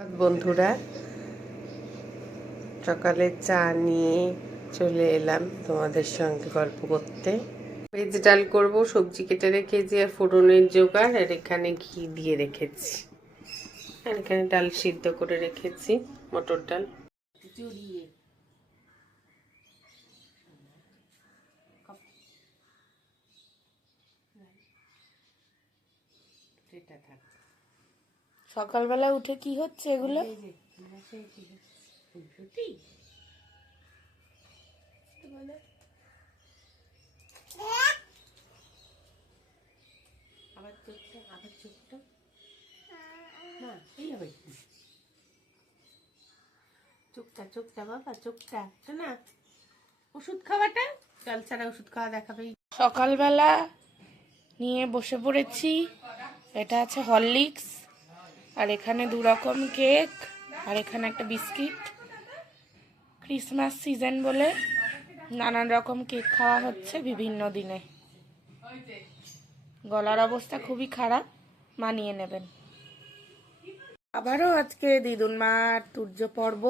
বন্ধুরা, সকালে চা নিয়ে চলে এলাম তোমাদের সঙ্গে গল্প করতে। ভেজ ডাল করব, সবজি কেটে রেখেছি আর ফোড়নের জোগাড়, আর এখানে ঘি দিয়ে রেখেছি, আর এখানে ডাল সিদ্ধ করে রেখেছি, মটর ডাল জড়িয়ে। সকালবেলা উঠে কি হচ্ছে এগুলো? আবার চোখটা না, এই আবার চোখটা বাবা, চোখটা না, ওষুধ খাওয়াটা জল ছাড়া ওষুধ খাওয়া দেখাবে। সকালবেলা নিয়ে বসে পড়েছি। এটা আছে হরলিক্স, আর এখানে 2 রকম কেক, আর এখানে একটা বিস্কিট। ক্রিসমাস সিজন বলে নানান রকম কেক খাওয়া হচ্ছে বিভিন্ন দিনে। গলার অবস্থা খুবই খারাপ, মানিয়ে নেবেন। আবারও আজকে দিদুন মার তুর্য পর্ব।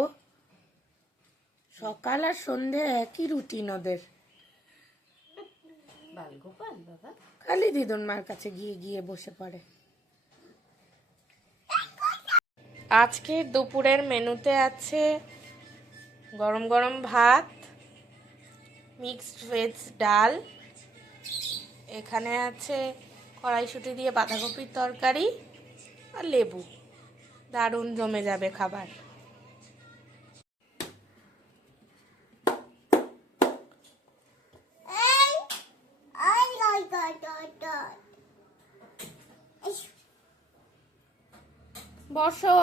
সকাল আর সন্ধে একই রুটিন ওদের। বালগোপাল বাবা খালি দিদুন মার কাছে গিয়ে গিয়ে বসে পড়ে। আজকে দুপুরের মেনুতে আছে গরম গরম ভাত, মিক্সড ভেজ ডাল, এখানে আছে কড়াইশুঁটি দিয়ে বাঁধাকপির তরকারি আর লেবু। দারুণ জমে যাবে খাবার। বসো।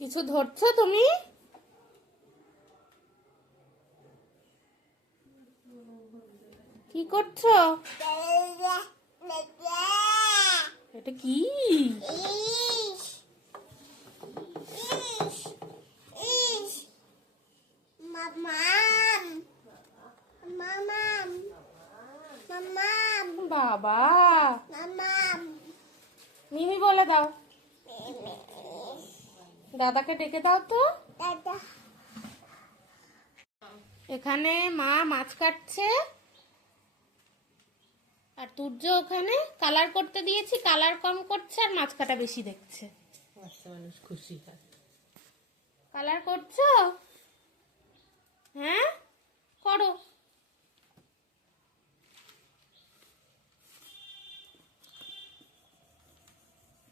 কিছু ধরছো তুমি? কি করছো? এটা কি? বাবা, মিমি বলে দাও। দাদাকে ডেকে দাও তো। এখানে মা মাছ কাটছে, আর তুর্য ওখানে কালার করতে দিয়েছি, কালার কম করছে আর মাছ কাটা বেশি দেখছে। মানুষ খুশি হয়। কালার করছো? হ্যাঁ, করো।